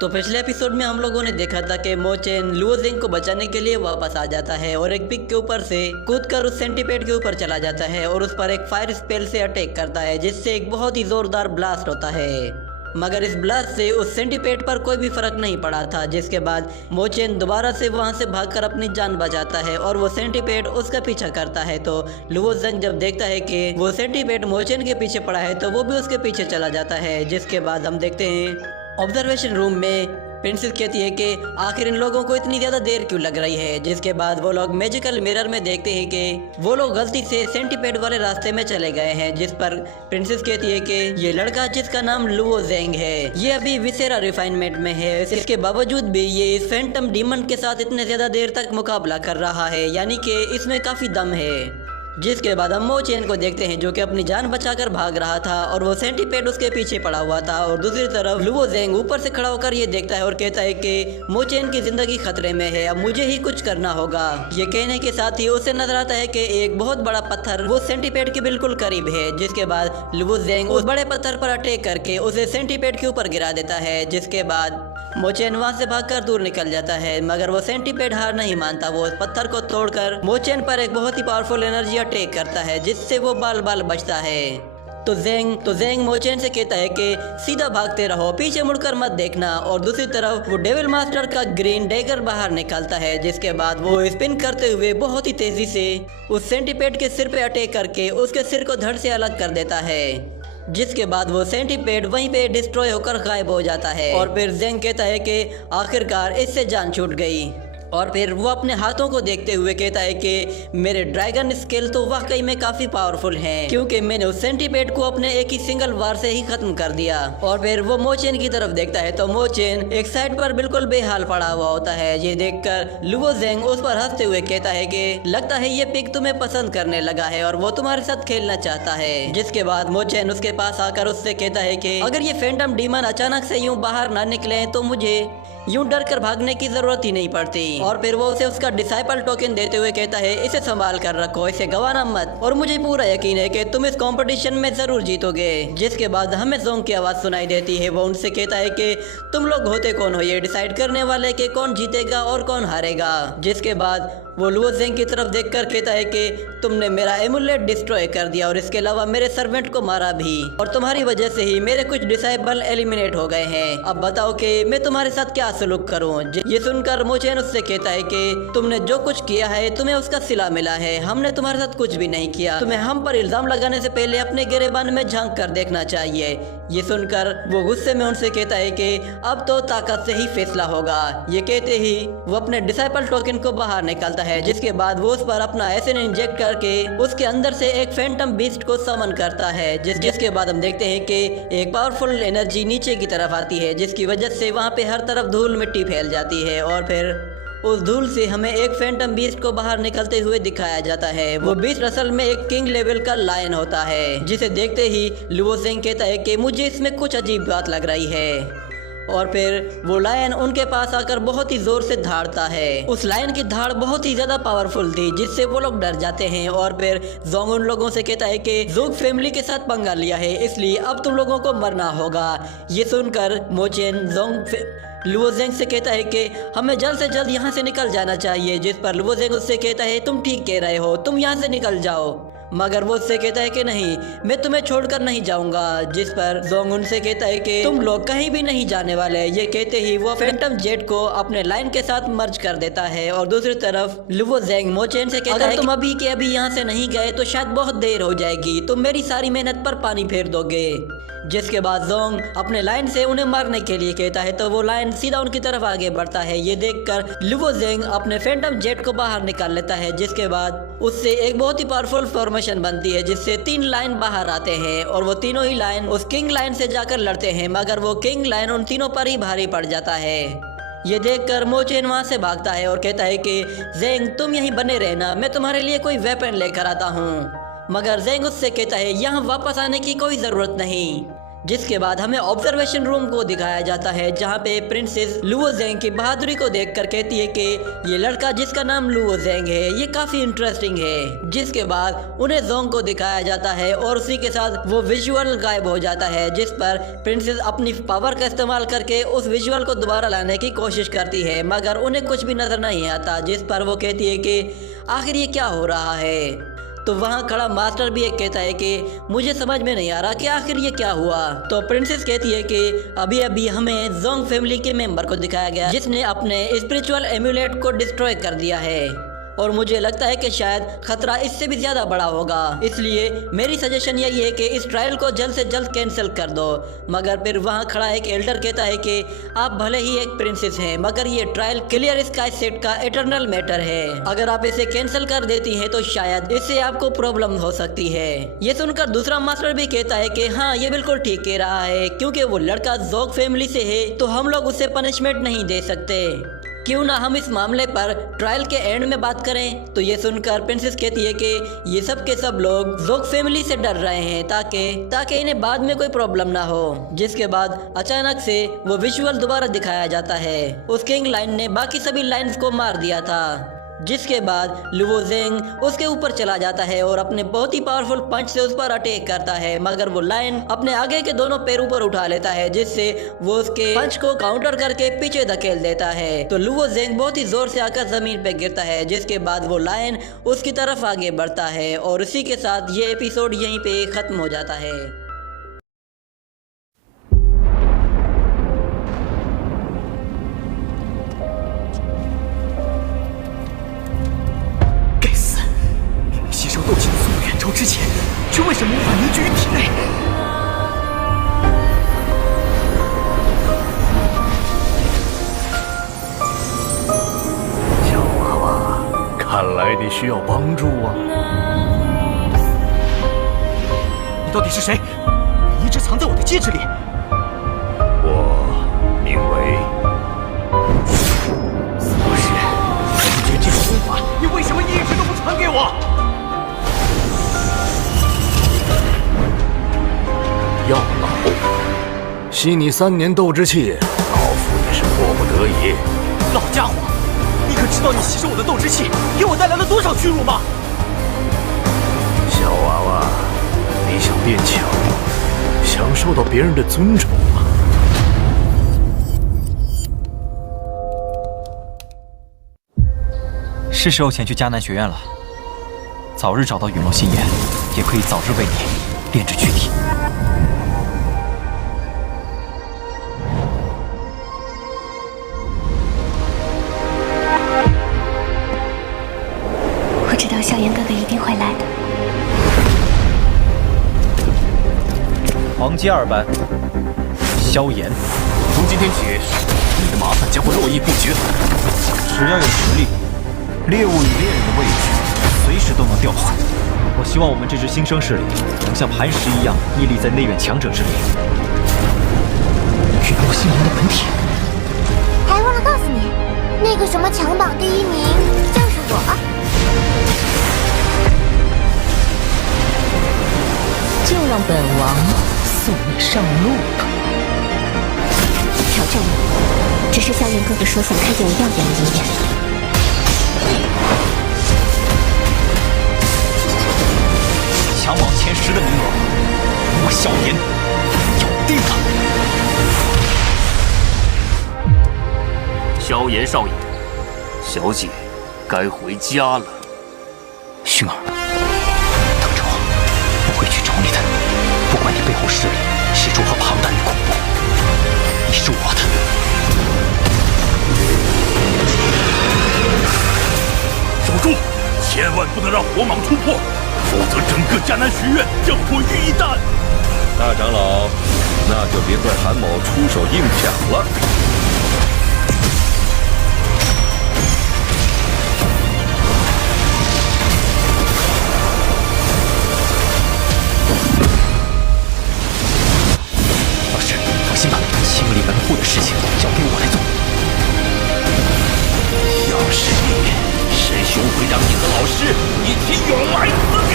तो पिछले एपिसोड में हम लोगों ने देखा था कि मोचेन लुओ ज़ेंग को बचाने के लिए वापस आ जाता है और एक पिग के ऊपर से कूदकर उस सेंटीपेड के ऊपर चला जाता है और उस पर एक फायर स्पेल से अटैक करता है, जिससे एक बहुत ही जोरदार ब्लास्ट होता है। मगर इस ब्लास्ट से उस सेंटीपेड पर कोई भी फर्क नहीं पड़ा था, जिसके बाद मोचेन दोबारा से वहां से भागकर अपनी जान बचाता है और वो सेंटीपेड उसका पीछा करता है। तो लुओ ज़ेंग जब देखता है कि वो सेंटीपेड मोचेन के पीछे पड़ा है तो वो भी उसके पीछे चला जाता है। जिसके बाद हम देखते हैं ऑब्जर्वेशन रूम में प्रिंसेस कहती है कि आखिर इन लोगों को इतनी ज़्यादा देर क्यों लग रही है। जिसके बाद वो लोग मैजिकल मिरर में देखते हैं कि वो लोग गलती से सेंटीपेड वाले रास्ते में चले गए हैं। जिस पर प्रिंसेस कहती है कि ये लड़का जिसका नाम लुओ ज़ेंग है ये अभी विसेरा रिफाइनमेंट में है, इसके बावजूद भी ये इस फैंटम डीमन के साथ इतने ज़्यादा देर तक मुकाबला कर रहा है, यानी कि इसमें काफ़ी दम है। जिसके बाद हम मोचेन को देखते हैं जो कि अपनी जान बचाकर भाग रहा था और वो सेंटीपेड उसके पीछे पड़ा हुआ था। और दूसरी तरफ लुओ ज़ेंग ऊपर से खड़ा होकर ये देखता है और कहता है कि मोचेन की जिंदगी खतरे में है, अब मुझे ही कुछ करना होगा। ये कहने के साथ ही उसे नजर आता है कि एक बहुत बड़ा पत्थर वो सेंटीपेड के बिल्कुल करीब है। जिसके बाद लुओ ज़ेंग उस बड़े पत्थर पर अटैक करके उसे सेंटीपेड के ऊपर गिरा देता है। जिसके बाद मोचेन वहां से भागकर दूर निकल जाता है, मगर वो सेंटीपेड हार नहीं मानता। वो पत्थर को तोड़कर मोचेन पर एक बहुत ही पावरफुल एनर्जी अटैक करता है, जिससे वो बाल बाल बचता है। तो ज़ेंग मोचेन से कहता है कि सीधा भागते रहो, पीछे मुड़कर मत देखना। और दूसरी तरफ वो डेविल मास्टर का ग्रीन डैगर बाहर निकलता है। जिसके बाद वो स्पिन करते हुए बहुत ही तेजी से उस सेंटीपेड के सिर पे अटैक करके उसके सिर को धड़ से अलग कर देता है। जिसके बाद वो सेंटीपेड वहीं पे डिस्ट्रॉय होकर गायब हो जाता है। और फिर ज़ेंग कहता है कि आखिरकार इससे जान छूट गई। और फिर वो अपने हाथों को देखते हुए कहता है कि मेरे ड्रैगन स्केल तो वाकई में काफी पावरफुल हैं, क्योंकि मैंने उस सेंटीपेड को अपने एक ही सिंगल वार से ही खत्म कर दिया। और फिर वो मोचेन की तरफ देखता है तो मोचेन एक साइड पर बिल्कुल बेहाल पड़ा हुआ होता है। ये देखकर लुओ ज़ेंग उस पर हंसते हुए कहता है कि लगता है ये पिग तुम्हें पसंद करने लगा है और वो तुम्हारे साथ खेलना चाहता है। जिसके बाद मोचेन उसके पास आकर उससे कहता है कि अगर ये फैंटम डीमन अचानक से यूं बाहर ना निकले तो मुझे यूं डर कर भागने की जरूरत ही नहीं पड़ती। और फिर वो उसे उसका डिसाइपल टोकन देते हुए कहता है इसे संभाल कर रखो, इसे गंवाना मत, और मुझे पूरा यकीन है कि तुम इस कंपटीशन में जरूर जीतोगे। जिसके बाद हमें ज़ोंग की आवाज़ सुनाई देती है। वो उनसे कहता है कि तुम लोग होते कौन हो ये डिसाइड करने वाले कि कौन जीतेगा और कौन हारेगा। जिसके बाद वो लुओ ज़ेंग की तरफ देखकर कहता है कि तुमने मेरा एमुलेट डिस्ट्रॉय कर दिया और इसके अलावा मेरे सर्वेंट को मारा भी, और तुम्हारी वजह से ही मेरे कुछ डिसाइबल एलिमिनेट हो गए हैं। अब बताओ कि मैं तुम्हारे साथ क्या सलूक करूं। ये सुनकर मोचेन उससे कहता है कि तुमने जो कुछ किया है तुम्हें उसका सिला मिला है, हमने तुम्हारे साथ कुछ भी नहीं किया। तुम्हें हम पर इल्जाम लगाने से पहले अपने गिरेबान में झांक कर देखना चाहिए। ये सुनकर वो गुस्से में उनसे कहता है कि अब तो ताकत से ही फैसला होगा। ये कहते ही वो अपने डिसाइपल टोकन को बाहर निकालता है। जिसके बाद वो उस पर अपना एसिड इंजेक्ट करके उसके अंदर से एक फैंटम बीस्ट को समन करता है। जिसके बाद हम देखते हैं कि एक पावरफुल एनर्जी नीचे की तरफ आती है, जिसकी वजह से वहाँ पे हर तरफ धूल मिट्टी फैल जाती है। और फिर उस धूल से हमें एक फैंटम बीस्ट को बाहर निकलते हुए दिखाया जाता है। वो बीस्ट असल में एक किंग लेवल का लायन होता है, जिसे देखते ही लुओ ज़ेंग कहता है कि मुझे इसमें कुछ अजीब बात लग रही है। और फिर वो लायन उनके पास आकर बहुत ही जोर से धाड़ता है। उस लायन की धाड़ बहुत ही ज्यादा पावरफुल थी, जिससे वो लोग डर जाते हैं। और फिर ज़ोंग उन लोगों से कहता है कि ज़ोंग फैमिली के साथ पंगा लिया है, इसलिए अब तुम लोगों को मरना होगा। ये सुनकर मोचेन लुओ ज़ेंग से कहता है कि हमें जल्द से जल्द यहाँ से निकल जाना चाहिए। जिस पर लुओ ज़ेंग उससे कहता है तुम ठीक कह रहे हो, तुम यहाँ से निकल जाओ। मगर वो उससे कहता है कि नहीं, मैं तुम्हें छोड़कर नहीं जाऊंगा। जिस पर ज़ोंग उनसे कहता है कि तुम लोग कहीं भी नहीं जाने वाले। ये कहते ही वो फैंटम जेट को अपने लाइन के साथ मर्ज कर देता है। और दूसरी तरफ लुओ ज़ेंग मोचेन से कहता है तुम अभी के अभी यहाँ से नहीं गए तो शायद बहुत देर हो जाएगी, तुम मेरी सारी मेहनत पर पानी फेर दोगे। जिसके बाद ज़ोंग अपने लाइन से उन्हें मारने के लिए कहता है तो वो लाइन सीधा उनकी तरफ आगे बढ़ता है। ये देखकर लुओ ज़ेंग अपने फैंटम जेट को बाहर निकाल लेता है। जिसके बाद उससे एक बहुत ही पावरफुल फॉर्मेशन बनती है, जिससे 3 लाइन बाहर आते हैं और वो तीनों ही लाइन उस किंग लाइन से जाकर लड़ते हैं। मगर वो किंग लाइन उन तीनों पर ही भारी पड़ जाता है। ये देखकर मोचेन वहाँ से भागता है और कहता है कि ज़ेंग तुम यहीं बने रहना, मैं तुम्हारे लिए कोई वेपन लेकर आता हूँ। मगर ज़ेंग उससे कहता है यहाँ वापस आने की कोई ज़रूरत नहीं। जिसके बाद हमें ऑब्जर्वेशन रूम को दिखाया जाता है जहाँ पे प्रिंसेस लुओ ज़ेंग की बहादुरी को देखकर कहती है कि ये लड़का जिसका नाम लुओ ज़ेंग है ये काफी इंटरेस्टिंग है। जिसके बाद उन्हें जोंग को दिखाया जाता है और उसी के साथ वो विजुअल गायब हो जाता है, जिस पर प्रिंसेस अपनी पावर का इस्तेमाल करके उस विजुअल को दोबारा लाने की कोशिश करती है, मगर उन्हें कुछ भी नजर नहीं आता। जिस पर वो कहती है कि आखिर ये क्या हो रहा है। तो वहाँ खड़ा मास्टर भी एक कहता है कि मुझे समझ में नहीं आ रहा कि आखिर ये क्या हुआ। तो प्रिंसेस कहती है कि अभी अभी हमें जोंग फैमिली के मेंबर को दिखाया गया जिसने अपने स्पिरिचुअल एम्यूलेट को डिस्ट्रॉय कर दिया है और मुझे लगता है कि शायद खतरा इससे भी ज्यादा बड़ा होगा। इसलिए मेरी सजेशन यही है कि इस ट्रायल को जल्द से जल्द कैंसिल कर दो। मगर फिर वहाँ खड़ा एक एल्डर कहता है कि आप भले ही एक प्रिंसेस हैं मगर ये ट्रायल क्लियर स्काई सेट का इटर्नल मैटर है। अगर आप इसे कैंसिल कर देती हैं तो शायद इससे आपको प्रॉब्लम हो सकती है। ये सुनकर दूसरा मास्टर भी कहता है कि हाँ ये बिल्कुल ठीक कह रहा है, क्योंकि वो लड़का जोग फैमिली से है तो हम लोग उसे पनिशमेंट नहीं दे सकते। क्यों ना हम इस मामले पर ट्रायल के एंड में बात करें। तो ये सुनकर प्रिंसेस कहती है कि ये सब के सब लोग जोग फैमिली से डर रहे हैं ताकि इन्हें बाद में कोई प्रॉब्लम ना हो। जिसके बाद अचानक से वो विजुअल दोबारा दिखाया जाता है। उस किंग लाइन ने बाकी सभी लाइन्स को मार दिया था। जिसके बाद लुओ ज़ेंग उसके ऊपर चला जाता है और अपने बहुत ही पावरफुल पंच से उस पर अटैक करता है, मगर वो लायन अपने आगे के दोनों पैरों पर उठा लेता है जिससे वो उसके पंच को काउंटर करके पीछे धकेल देता है। तो लुओ ज़ेंग बहुत ही जोर से आकर जमीन पे गिरता है, जिसके बाद वो लायन उसकी तरफ आगे बढ़ता है और उसी के साथ ये एपिसोड यहीं पे खत्म हो जाता है।斗气的速度远超之前，却为什么无法凝聚于体内？小娃娃，看来你需要帮助啊！你到底是谁？你一直藏在我的戒指里。我名为不是，根据这种功法，你为什么一直都不传给我？药老，吸你3年斗之气，老夫也是迫不得已。老家伙，你可知道你吸收我的斗之气给我带来了多少屈辱吗？小娃娃，你想变强，想受到别人的尊崇吗？是时候前去迦南学院了。早日找到陨落心眼，也可以早日为你炼制躯体。我知道萧炎哥哥一定会来的。黄阶2班，萧炎。从今天起，你的麻烦将会络绎不绝。只要有实力，猎物与猎人的位置随时都能调换。我希望我们这支新生势力能像磐石一样屹立在内院强者之列。陨落心炎的本体。还忘了告诉你，那个什么强榜第1名就是我。就让本王送你上路吧。挑战我，只是萧炎哥哥说想看见我耀眼的一面。强榜前10的名额，我萧炎要定了。萧炎少爷，小姐该回家了。薰儿，等着我，我会去找你的。不管你背后势力是如何庞大与恐怖，你是我的。守住，千万不能让火蟒突破，否则整个迦南学院将毁于一旦。大长老，那就别怪韩某出手硬抢了。老师，放心吧，清理门户的事情交给我来做。要是你，师兄会让你和老师一起永埋死地。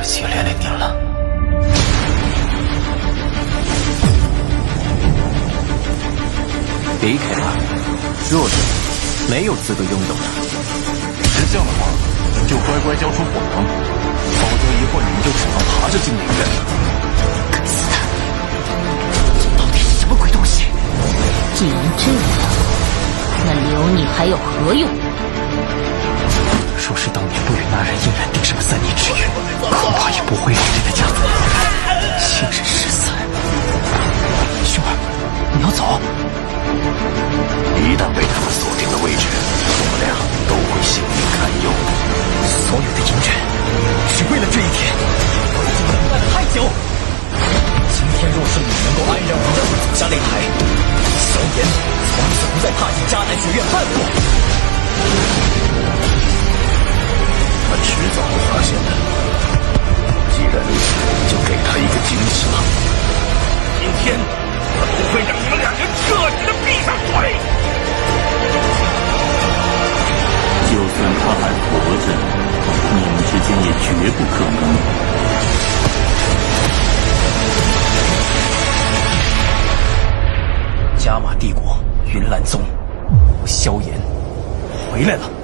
可惜连累您了。离开吧，弱者没有资格拥有的。是这样的话，就乖乖交出火芒，否则一会儿你们就只能爬着进内院了。该死的，这到底是什么鬼东西？既然这样，那留你还有何用？若是当年不与那人硬然定上3年之约，恐怕也不会让这个家族亲人失散。兄儿，你要走？一旦被他们锁定了位置，我们俩都会性命堪忧。所有的隐忍，只为了这一天，我已经等待了太久。今天若是你能够安然无恙地走下擂台，萧炎从此不再踏进迦南学院半步。他迟早会发现的。既然如此，就给他一个惊喜吧。今天我不会让你们两人彻底的闭上嘴。就算他还活着，你们之间也绝不可能。加玛帝国云岚宗，萧炎回来了。